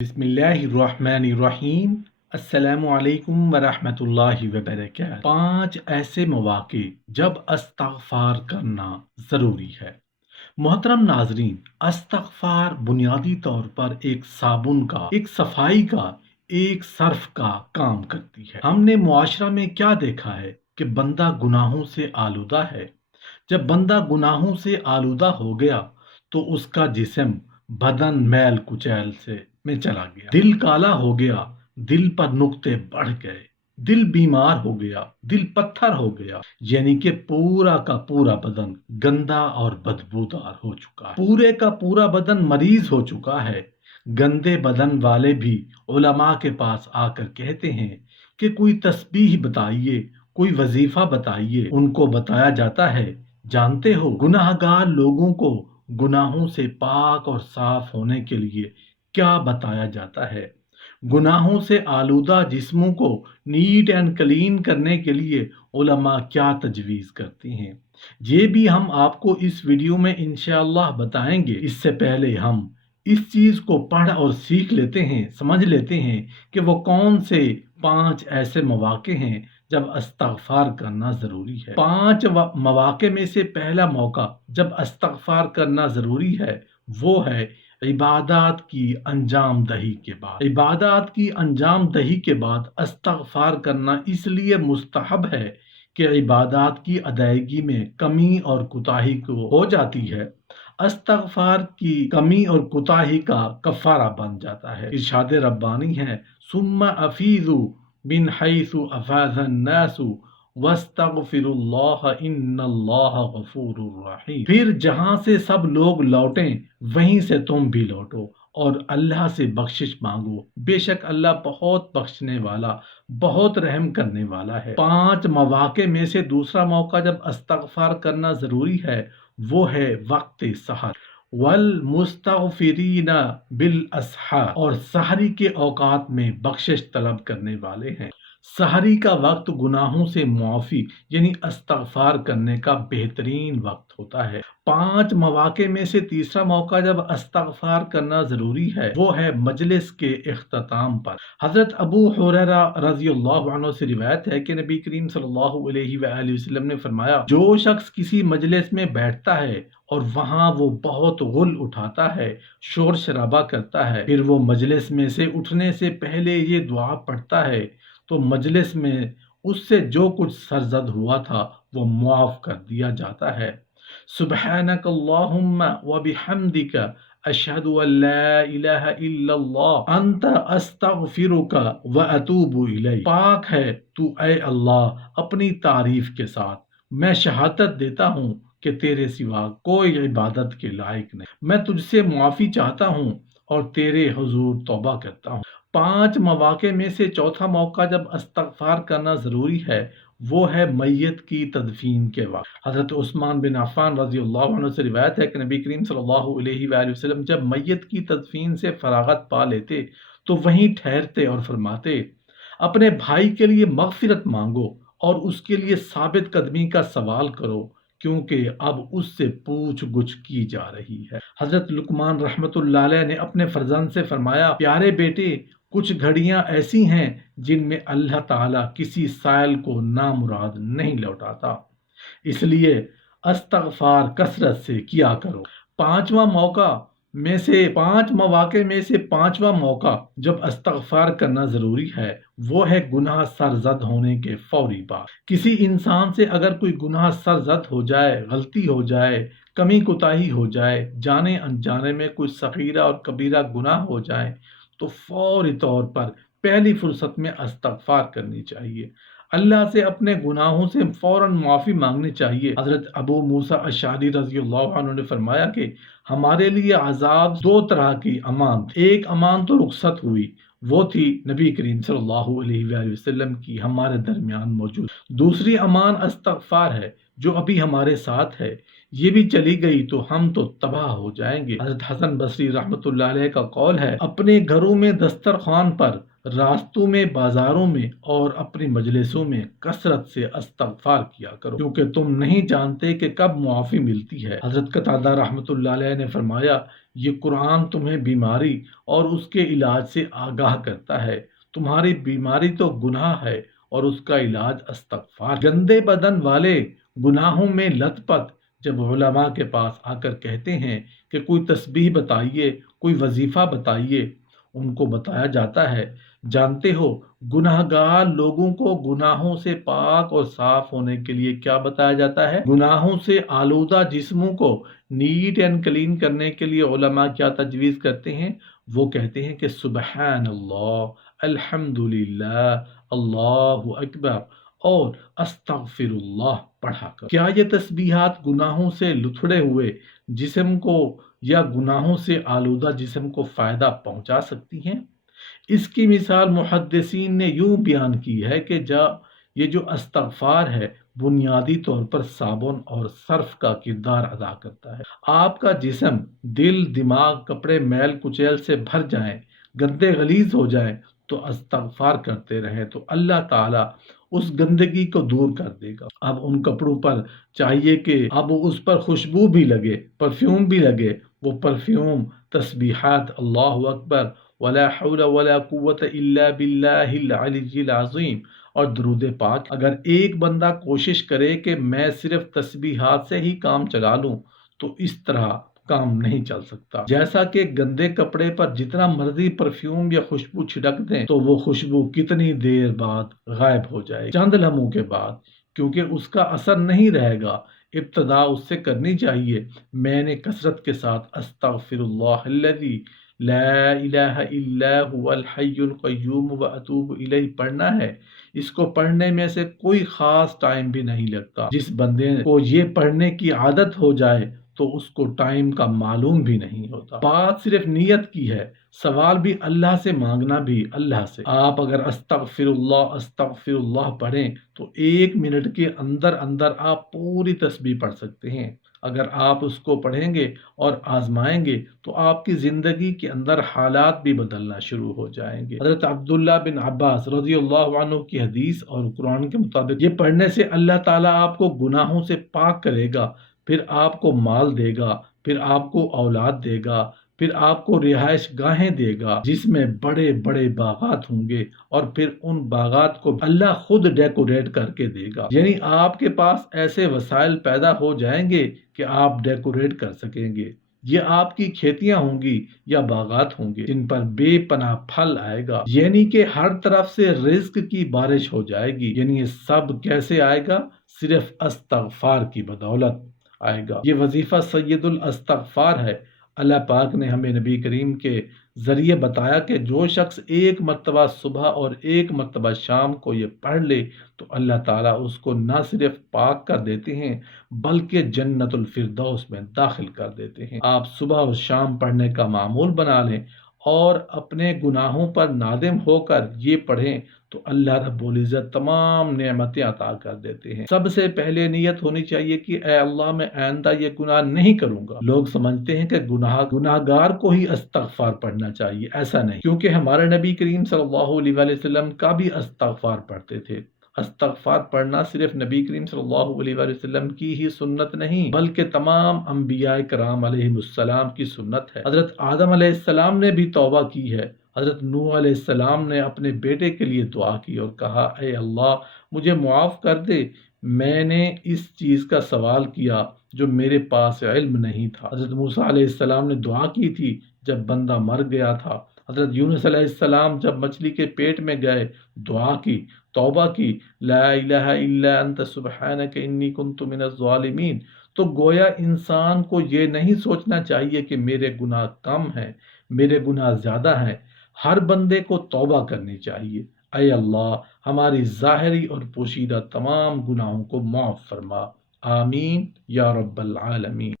बिस्मिल्लाहिर्रहमानिर्रहीम। अस्सलाम वालेकुम वरहमतुल्लाहि वबरकातुहू। 5 ऐसे मौके जब इस्तग़फ़ार करना ज़रूरी है। मोहतरम नाज़रीन, इस्तग़फ़ार बुनियादी तौर पर एक साबुन का, एक सफाई का, एक सर्फ का काम करती है। हमने मुआशरा में क्या देखा है कि बंदा गुनाहों से आलूदा है। जब बंदा गुनाहों से आलूदा हो गया तो उसका जिस्म, बदन मैल कुचैल से में चला गया, दिल काला हो गया, दिल पर नुक्ते बढ़ गए, दिल बीमार हो गया, दिल पत्थर हो गया, यानी कि पूरा का पूरा बदन गंदा और बदबूदार हो चुका है, पूरे का पूरा बदन मरीज हो चुका है। गंदे बदन वाले भी उलमा के पास आकर कहते हैं कि कोई तस्बीह बताइए, कोई वजीफा बताइए। उनको बताया जाता है, जानते हो गुनाहगार लोगों को गुनाहों से पाक और साफ होने के लिए क्या बताया जाता है? गुनाहों से आलूदा जिस्मों को नीट एंड क्लीन करने के लिए उलमा क्या तजवीज़ करती हैं, ये भी हम आपको इस वीडियो में इंशाअल्लाह बताएंगे। इससे पहले हम इस चीज़ को पढ़ और सीख लेते हैं, समझ लेते हैं कि वो कौन से 5 ऐसे मौके हैं जब इस्तग़फ़ार करना ज़रूरी है। 5 मौके में से पहला मौका जब इस्तग़फ़ार करना ज़रूरी है वो है इबादत की अंजाम दही के बाद। इबादत की अंजाम दही के बाद इस्तग़फ़ार करना इसलिए मुस्तहब है कि इबादत की अदायगी में कमी और कुताही को हो जाती है। इस्तग़फ़ार की कमी और कुताही का कफ़ारा बन जाता है। इरशाद रब्बानी है, सुम्मा अफ़ीज़ू मिन हैसु अफ़ाज़न नासु वस्तग़फ़िरुल्लाह इन्नल्लाह गफ़ूरुर रहीम। फिर जहां से सब लोग लौटें वहीं से तुम भी लौटो और अल्लाह से बख्शिश मांगो, बेशक अल्लाह बहुत बख्शने वाला, बहुत रहम करने वाला है। 5 मौके में से दूसरा मौका जब इस्तग़फ़ार करना जरूरी है वो है वक्त सहर। वल मुस्तग़फ़िरीना बिल असहार, और सहरी के औकात में बख्शिश तलब करने वाले हैं। सहरी का वक्त गुनाहों से मुआफ़ी यानी इस्तग़फ़ार करने का बेहतरीन वक्त होता है। 5 मौके में से तीसरा मौका जब इस्तग़फ़ार करना ज़रूरी है वो है मजलिस के इख्तिताम पर। हज़रत अबू हुरैरा रज़ियल्लाहु अन्हु से रिवायत है कि नबी करीम सल्लल्लाहु अलैहि वसल्लम ने फरमाया, जो शख्स किसी मजलिस में बैठता है और वहाँ वो बहुत गुल उठाता है, शोर शराबा करता है, फिर वो मजलिस में से उठने से पहले ये दुआ पढ़ता है तो मजलिस में उससे जो कुछ सरजद हुआ था वो मुआफ कर दिया जाता है। सुब्हानक अल्लाहुम्मा व बिहम्दिका अशहदु अल्ला इलाहा इल्लल्लाह अंत अस्तगफिरुका व अतूबु इलैक। पाक है तू ऐ अल्लाह अपनी तारीफ के साथ, मैं शहादत देता हूँ कि तेरे सिवा कोई इबादत के लायक नहीं, मैं तुझसे मुआफ़ी चाहता हूँ और तेरे हुजूर तौबा करता हूँ। 5 मौके में से चौथा मौका जब इस्तग़फ़ार करना ज़रूरी है वो है मैयत की तदफीन के वक्त। हज़रत उस्मान बिन अफ़्फ़ान रज़ियल्लाहु अन्हु से रिवायत है कि नबी करीम सल्लल्लाहु अलैहि वसल्लम जब मैयत की तदफीन से फरागत पा लेते तो वहीं ठहरते और फरमाते, अपने भाई के लिए मग़फ़िरत मांगो और उसके लिए साबित कदमी का सवाल करो क्योंकि अब उससे पूछ गुछ की जा रही है। हज़रत लुक़मान रहमतुल्लाह अलैह ने अपने फर्जंद से फरमाया, प्यारे बेटे, कुछ घड़ियां ऐसी हैं जिनमें अल्लाह ताला किसी साइल को नामुराद नहीं लौटाता, इसलिए इस्तग़फ़ार कसरत से किया करो। 5 मौके में से पांचवा मौका जब इस्तग़फ़ार करना जरूरी है वो है गुनाह सरजद होने के फौरी बाद। किसी इंसान से अगर कोई गुनाह सरजद हो जाए, गलती हो जाए, कमी कुताही हो जाए, जाने अनजाने में कोई सगीरा और कबीरा गुनाह हो जाए तो फौरी तौर पर पहली फुर्सत में इस्तग़फ़ार करनी चाहिए। अल्लाह से अपने गुनाहों से फौरन माफ़ी मांगनी चाहिए। हज़रत अबू मूसा अशअरी रज़ियल्लाहु अन्हु ने फरमाया कि हमारे लिए अज़ाब 2 तरह की अमान, एक अमान तो रुखसत हुई, वो थी नबी करीम सल्लल्लाहु अलैहि वसल्लम की हमारे दरमियान मौजूद। दूसरी अमान इस्तग़फ़ार है जो अभी हमारे साथ है, ये भी चली गई तो हम तो तबाह हो जाएंगे। हज़रत हसन बसरी रहमतुल्लाह अलैह का कौल है, अपने घरों में दस्तरखान पर, रास्तों में, बाजारों में और अपनी मजलिसों में कसरत से इस्तग़फ़ार किया करो क्योंकि तुम नहीं जानते कि कब मुआफ़ी मिलती है। हज़रत कतादा रहमतुल्लाह अलैह ने फरमाया, یہ قرآن تمہیں بیماری اور اس کے علاج سے آگاہ کرتا ہے۔ تمہاری بیماری تو گناہ ہے اور اس کا علاج استغفار۔ گندے بدن والے گناہوں میں لت پت جب علماء کے پاس آ کر کہتے ہیں کہ کوئی تسبیح بتائیے، کوئی وظیفہ بتائیے، ان کو بتایا جاتا ہے، جانتے ہو گناہ گار لوگوں کو گناہوں سے پاک اور صاف ہونے کے لیے کیا بتایا جاتا ہے؟ گناہوں سے آلودہ جسموں کو نیٹ اینڈ کلین کرنے کے لیے علماء کیا تجویز کرتے ہیں؟ وہ کہتے ہیں کہ سبحان اللہ، الحمد للہ، اللہ اکبر اور استغفر اللہ پڑھا کر۔ کیا یہ تسبیحات گناہوں سے لتھڑے ہوئے جسم کو یا گناہوں سے آلودہ جسم کو فائدہ پہنچا سکتی ہیں؟ اس کی مثال محدثین نے یوں بیان کی ہے کہ یہ جو استغفار ہے بنیادی طور پر صابن اور صرف کا کردار ادا کرتا ہے۔ آپ کا جسم، دل، دماغ، کپڑے میل کچیل سے بھر جائیں، گندے غلیظ ہو جائیں تو استغفار کرتے رہیں تو اللہ تعالیٰ اس گندگی کو دور کر دے گا۔ اب ان کپڑوں پر چاہیے کہ اب اس پر خوشبو بھی لگے، پرفیوم بھی لگے، وہ پرفیوم تسبیحات اللہ اکبر ولا حول ولا قوت الا باللہ العلی العظیم اور درود پاک۔ اگر ایک بندہ کوشش کرے کہ میں صرف تسبیحات سے ہی کام چلا لوں تو اس طرح کام نہیں چل سکتا۔ جیسا کہ گندے کپڑے پر جتنا مرضی پرفیوم یا خوشبو چھڑک دیں تو وہ خوشبو کتنی دیر بعد غائب ہو جائے گی، چند لمحوں کے بعد، کیونکہ اس کا اثر نہیں رہے گا۔ ابتدا اس سے کرنی چاہیے، میں نے کثرت کے ساتھ استغفر اللہ الذی لا الہ الا هو الحی القیوم واتوب الیہ پڑھنا ہے۔ اس کو پڑھنے میں سے کوئی خاص ٹائم بھی نہیں لگتا۔ جس بندے کو یہ پڑھنے کی عادت ہو جائے تو اس کو ٹائم کا معلوم بھی نہیں ہوتا۔ بات صرف نیت کی ہے، سوال بھی اللہ سے، مانگنا بھی اللہ سے۔ آپ اگر استغفر اللہ پڑھیں تو 1 منٹ کے اندر اندر آپ پوری تسبیح پڑھ سکتے ہیں۔ اگر آپ اس کو پڑھیں گے اور آزمائیں گے تو آپ کی زندگی کے اندر حالات بھی بدلنا شروع ہو جائیں گے۔ حضرت عبداللہ بن عباس رضی اللہ عنہ کی حدیث اور قرآن کے مطابق یہ پڑھنے سے اللہ تعالیٰ آپ کو گناہوں سے پاک کرے گا، پھر آپ کو مال دے گا، پھر آپ کو اولاد دے گا، پھر آپ کو رہائش گاہیں دے گا جس میں بڑے بڑے باغات ہوں گے، اور پھر ان باغات کو اللہ خود ڈیکوریٹ کر کے دے گا۔ یعنی آپ کے پاس ایسے وسائل پیدا ہو جائیں گے کہ آپ ڈیکوریٹ کر سکیں گے۔ یہ آپ کی کھیتیاں ہوں گی یا باغات ہوں گے جن پر بے پناہ پھل آئے گا، یعنی کہ ہر طرف سے رزق کی بارش ہو جائے گی۔ یعنی یہ سب کیسے آئے گا؟ صرف استغفار کی بدولت آئے گا۔ یہ وظیفہ سید الاستغفار ہے۔ اللہ پاک نے ہمیں نبی کریم کے ذریعے بتایا کہ جو شخص 1 مرتبہ صبح اور 1 مرتبہ شام کو یہ پڑھ لے تو اللہ تعالیٰ اس کو نہ صرف پاک کر دیتے ہیں بلکہ جنت الفردوس میں داخل کر دیتے ہیں۔ آپ صبح اور شام پڑھنے کا معمول بنا لیں اور اپنے گناہوں پر نادم ہو کر یہ پڑھیں تو اللہ رب العزت تمام نعمتیں عطا کر دیتے ہیں۔ سب سے پہلے نیت ہونی چاہیے کہ اے اللہ میں آئندہ یہ گناہ نہیں کروں گا۔ لوگ سمجھتے ہیں کہ گناہ گار کو ہی استغفار پڑھنا چاہیے، ایسا نہیں، کیونکہ ہمارے نبی کریم صلی اللہ علیہ وآلہ وسلم کا بھی استغفار پڑھتے تھے۔ استغفار پڑھنا صرف نبی کریم صلی اللہ علیہ وآلہ وسلم کی ہی سنت نہیں بلکہ تمام انبیاء کرام علیہ السلام کی سنت ہے۔ حضرت آدم علیہ السلام نے بھی توبہ کی ہے۔ حضرت نوح علیہ السلام نے اپنے بیٹے کے لیے دعا کی اور کہا اے اللہ مجھے معاف کر دے، میں نے اس چیز کا سوال کیا جو میرے پاس علم نہیں تھا۔ حضرت موسیٰ علیہ السلام نے دعا کی تھی جب بندہ مر گیا تھا۔ حضرت یونس علیہ السلام جب مچھلی کے پیٹ میں گئے دعا کی، توبہ کی، لا الہ الا انت سبحانک انی کنت من الظالمین۔ تو گویا انسان کو یہ نہیں سوچنا چاہیے کہ میرے گناہ کم ہیں، میرے گناہ زیادہ ہیں۔ ہر بندے کو توبہ کرنی چاہیے، اے اللہ ہماری ظاہری اور پوشیدہ تمام گناہوں کو معاف فرما، آمین یا رب العالمین۔